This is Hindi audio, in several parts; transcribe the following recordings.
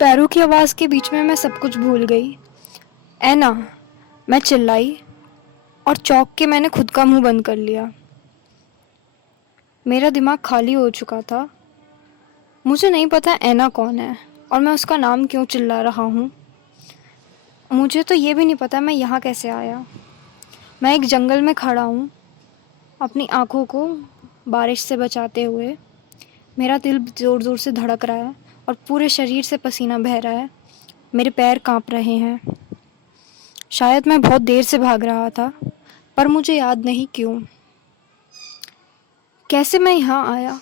पैरों की आवाज़ के बीच में मैं सब कुछ भूल गई। ऐना, मैं चिल्लाई और चौंक के मैंने खुद का मुंह बंद कर लिया। मेरा दिमाग खाली हो चुका था। मुझे नहीं पता ऐना कौन है और मैं उसका नाम क्यों चिल्ला रहा हूँ। मुझे तो ये भी नहीं पता मैं यहाँ कैसे आया। मैं एक जंगल में खड़ा हूँ, अपनी आँखों को बारिश से बचाते हुए। मेरा दिल ज़ोर ज़ोर से धड़क रहा है और पूरे शरीर से पसीना बह रहा है। मेरे पैर काँप रहे हैं। शायद मैं बहुत देर से भाग रहा था, पर मुझे याद नहीं क्यों। कैसे मैं यहाँ आया?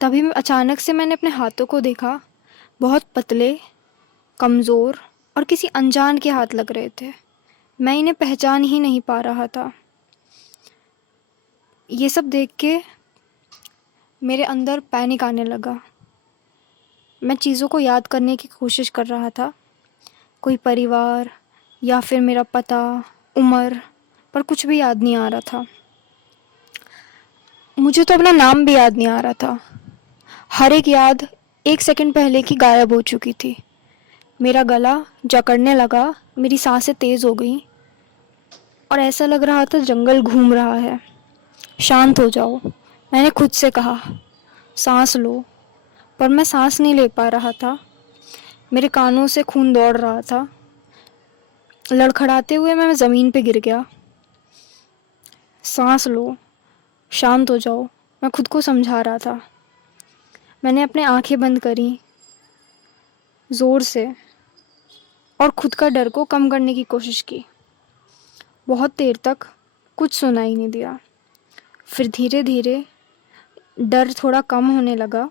तभी अचानक से मैंने अपने हाथों को देखा। बहुत पतले, कमज़ोर और किसी अनजान के हाथ लग रहे थे। मैं इन्हें पहचान ही नहीं पा रहा था। ये सब देख के मेरे अंदर पैनिक आने लगा। मैं चीज़ों को याद करने की कोशिश कर रहा था, कोई परिवार या फिर मेरा पता, उम्र, पर कुछ भी याद नहीं आ रहा था। मुझे तो अपना नाम भी याद नहीं आ रहा था। हर एक याद एक सेकंड पहले की गायब हो चुकी थी। मेरा गला जकड़ने लगा, मेरी सांसें तेज़ हो गईं और ऐसा लग रहा था जंगल घूम रहा है। शांत हो जाओ, मैंने खुद से कहा। सांस लो, पर मैं सांस नहीं ले पा रहा था। मेरे कानों से खून दौड़ रहा था। लड़खड़ाते हुए मैं ज़मीन पे गिर गया। सांस लो, शांत हो जाओ, मैं खुद को समझा रहा था। मैंने अपनी आंखें बंद करी ज़ोर से और खुद का डर को कम करने की कोशिश की। बहुत देर तक कुछ सुनाई नहीं दिया। फिर धीरे धीरे डर थोड़ा कम होने लगा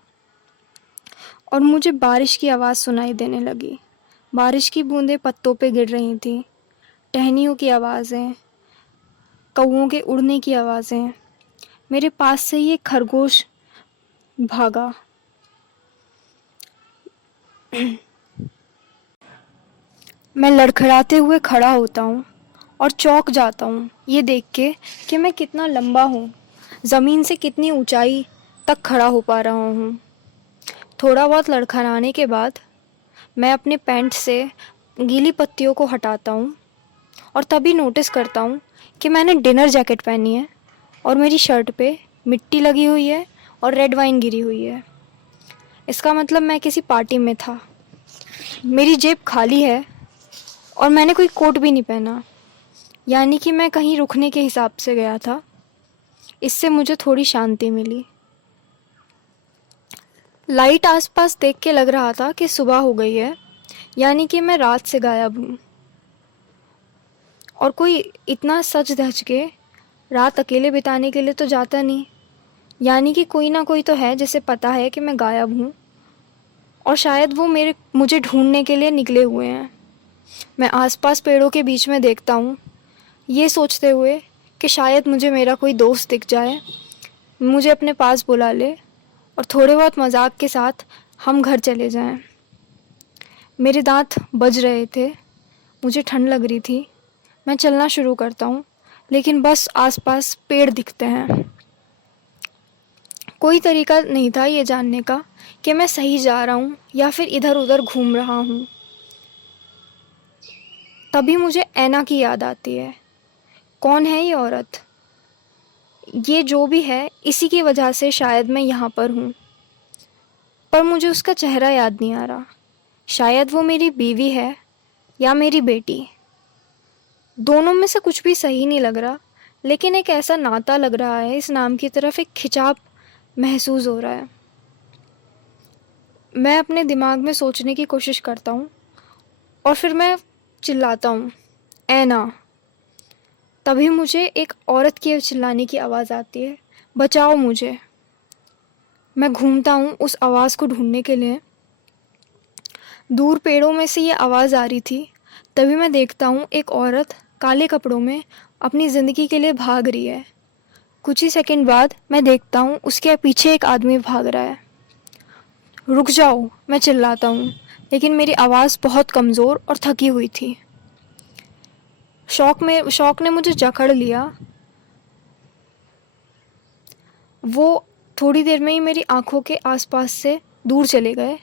और मुझे बारिश की आवाज़ सुनाई देने लगी। बारिश की बूंदें पत्तों पे गिर रही थीं। टहनियों की आवाज़ें, कौवों के उड़ने की आवाज़ें। मेरे पास से ही एक खरगोश भागा। मैं लड़खड़ाते हुए खड़ा होता हूँ और चौंक जाता हूँ ये देख के कि मैं कितना लंबा हूँ, ज़मीन से कितनी ऊंचाई तक खड़ा हो पा रहा हूँ। थोड़ा बहुत लड़खड़ाने के बाद मैं अपने पैंट से गीली पत्तियों को हटाता हूँ और तभी नोटिस करता हूँ कि मैंने डिनर जैकेट पहनी है और मेरी शर्ट पे मिट्टी लगी हुई है और रेड वाइन गिरी हुई है। इसका मतलब मैं किसी पार्टी में था। मेरी जेब खाली है और मैंने कोई कोट भी नहीं पहना, यानी कि मैं कहीं रुकने के हिसाब से गया था। इससे मुझे थोड़ी शांति मिली। लाइट आसपास देख के लग रहा था कि सुबह हो गई है, यानी कि मैं रात से गायब हूँ। और कोई इतना सच धज के रात अकेले बिताने के लिए तो जाता नहीं, यानी कि कोई ना कोई तो है जिसे पता है कि मैं गायब हूँ और शायद वो मुझे ढूंढने के लिए निकले हुए हैं। मैं आसपास पेड़ों के बीच में देखता हूँ, ये सोचते हुए कि शायद मुझे मेरा कोई दोस्त दिख जाए, मुझे अपने पास बुला ले और थोड़े बहुत मजाक के साथ हम घर चले जाएं। मेरे दांत बज रहे थे, मुझे ठंड लग रही थी। मैं चलना शुरू करता हूँ, लेकिन बस आसपास पेड़ दिखते हैं। कोई तरीका नहीं था ये जानने का कि मैं सही जा रहा हूँ या फिर इधर उधर घूम रहा हूँ। तभी मुझे ऐना की याद आती है। कौन है ये औरत? ये जो भी है, इसी की वजह से शायद मैं यहाँ पर हूँ, पर मुझे उसका चेहरा याद नहीं आ रहा। शायद वो मेरी बीवी है या मेरी बेटी। दोनों में से कुछ भी सही नहीं लग रहा, लेकिन एक ऐसा नाता लग रहा है, इस नाम की तरफ एक खिंचाव महसूस हो रहा है। मैं अपने दिमाग में सोचने की कोशिश करता हूँ और फिर मैं चिल्लाता हूँ, ऐना। तभी मुझे एक औरत के चिल्लाने की आवाज़ आती है, बचाओ मुझे। मैं घूमता हूँ उस आवाज़ को ढूंढने के लिए। दूर पेड़ों में से ये आवाज़ आ रही थी। तभी मैं देखता हूँ एक औरत काले कपड़ों में अपनी ज़िंदगी के लिए भाग रही है। कुछ ही सेकंड बाद मैं देखता हूँ उसके पीछे एक आदमी भाग रहा है। रुक जाओ, मैं चिल्लाता हूँ, लेकिन मेरी आवाज़ बहुत कमज़ोर और थकी हुई थी। शौक ने मुझे जकड़ लिया। वो थोड़ी देर में ही मेरी आंखों के आसपास से दूर चले गए।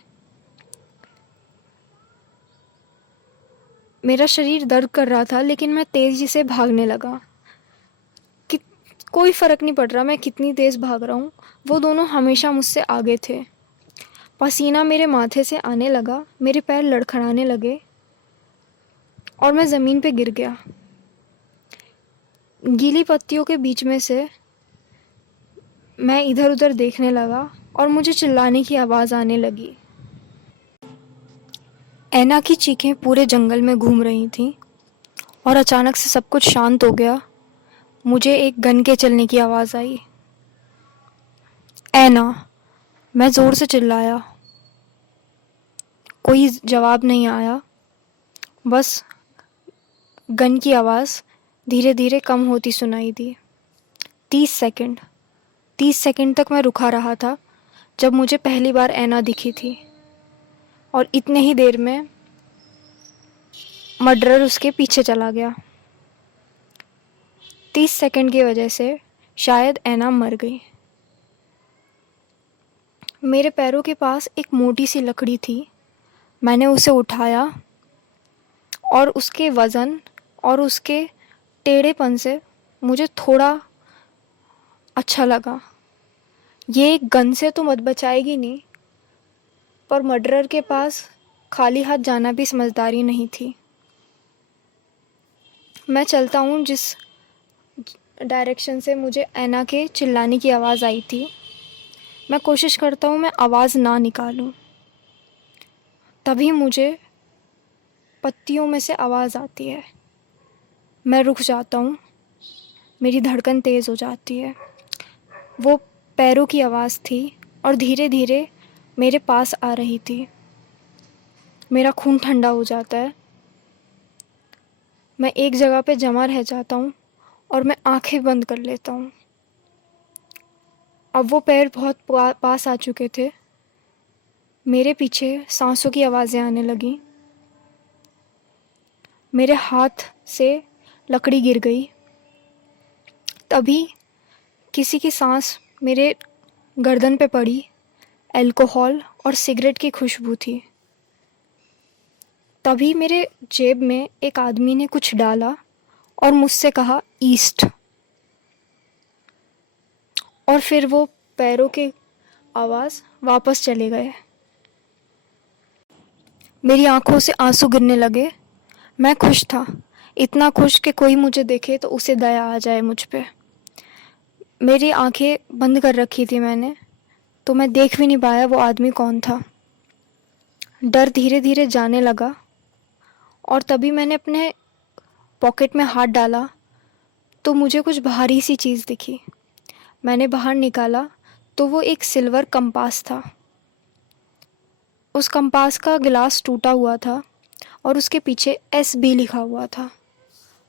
मेरा शरीर दर्द कर रहा था, लेकिन मैं तेज़ी से भागने लगा। कि कोई फ़र्क नहीं पड़ रहा मैं कितनी तेज़ भाग रहा हूँ, वो दोनों हमेशा मुझसे आगे थे। पसीना मेरे माथे से आने लगा, मेरे पैर लड़खड़ाने लगे और मैं ज़मीन पे गिर गया। गीली पत्तियों के बीच में से मैं इधर उधर देखने लगा और मुझे चिल्लाने की आवाज़ आने लगी। ऐना की चीखें पूरे जंगल में घूम रही थीं और अचानक से सब कुछ शांत हो गया। मुझे एक गन के चलने की आवाज़ आई। ऐना, मैं ज़ोर से चिल्लाया। कोई जवाब नहीं आया, बस गन की आवाज़ धीरे धीरे कम होती सुनाई दी। 30 सेकंड तक मैं रुका रहा था जब मुझे पहली बार ऐना दिखी थी, और इतने ही देर में मर्डरर उसके पीछे चला गया। 30 सेकंड की वजह से शायद ऐना मर गई। मेरे पैरों के पास एक मोटी सी लकड़ी थी। मैंने उसे उठाया और उसके वज़न और उसके टेढ़ेपन से मुझे थोड़ा अच्छा लगा। ये एक गन से तो मत बचाएगी नहीं, पर मर्डरर के पास खाली हाथ जाना भी समझदारी नहीं थी। मैं चलता हूँ जिस डायरेक्शन से मुझे ऐना के चिल्लाने की आवाज़ आई थी। मैं कोशिश करता हूँ मैं आवाज़ ना निकालूं। तभी मुझे पत्तियों में से आवाज़ आती है। मैं रुक जाता हूँ, मेरी धड़कन तेज़ हो जाती है। वो पैरों की आवाज़ थी और धीरे धीरे मेरे पास आ रही थी। मेरा खून ठंडा हो जाता है। मैं एक जगह पे जमा रह जाता हूँ और मैं आंखें बंद कर लेता हूँ। अब वो पैर बहुत पास आ चुके थे। मेरे पीछे सांसों की आवाज़ें आने लगीं। मेरे हाथ से लकड़ी गिर गई। तभी किसी की सांस मेरे गर्दन पे पड़ी। अल्कोहल और सिगरेट की खुशबू थी। तभी मेरे जेब में एक आदमी ने कुछ डाला और मुझसे कहा, ईस्ट। और फिर वो पैरों के आवाज़ वापस चले गए। मेरी आंखों से आंसू गिरने लगे। मैं खुश था, इतना खुश कि कोई मुझे देखे तो उसे दया आ जाए मुझ पे। मेरी आंखें बंद कर रखी थी मैंने, तो मैं देख भी नहीं पाया वो आदमी कौन था। डर धीरे धीरे जाने लगा और तभी मैंने अपने पॉकेट में हाथ डाला तो मुझे कुछ भारी सी चीज़ दिखी। मैंने बाहर निकाला तो वो एक सिल्वर कंपास था। उस कंपास का गिलास टूटा हुआ था और उसके पीछे SB लिखा हुआ था।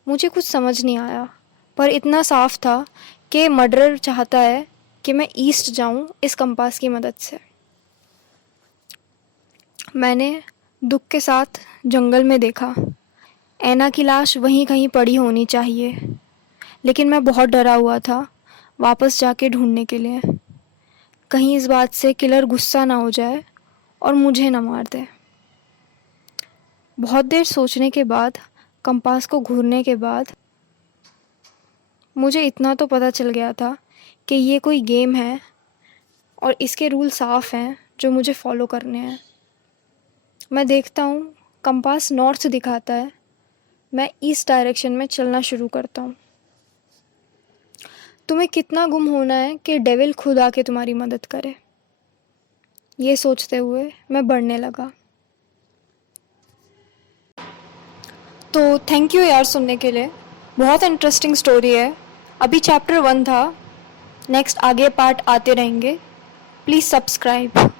मुझे कुछ समझ नहीं आया, पर इतना साफ था कि मर्डरर चाहता है कि मैं ईस्ट जाऊं इस कंपास की मदद से। मैंने दुख के साथ जंगल में देखा। ऐना की लाश वहीं कहीं पड़ी होनी चाहिए, लेकिन मैं बहुत डरा हुआ था वापस जाके ढूंढने के लिए। कहीं इस बात से किलर गुस्सा ना हो जाए और मुझे ना मार दे। बहुत देर सोचने के बाद, कंपास को घूरने के बाद, मुझे इतना तो पता चल गया था कि ये कोई गेम है और इसके रूल साफ हैं जो मुझे फॉलो करने हैं। मैं देखता हूँ कंपास नॉर्थ दिखाता है। मैं ईस्ट डायरेक्शन में चलना शुरू करता हूँ। तुम्हें कितना गुम होना है कि डेविल खुद आके तुम्हारी मदद करे। ये सोचते हुए मैं बढ़ने लगा। तो थैंक यू यार सुनने के लिए। बहुत इंटरेस्टिंग स्टोरी है। अभी चैप्टर 1 था, नेक्स्ट आगे पार्ट आते रहेंगे। Please subscribe.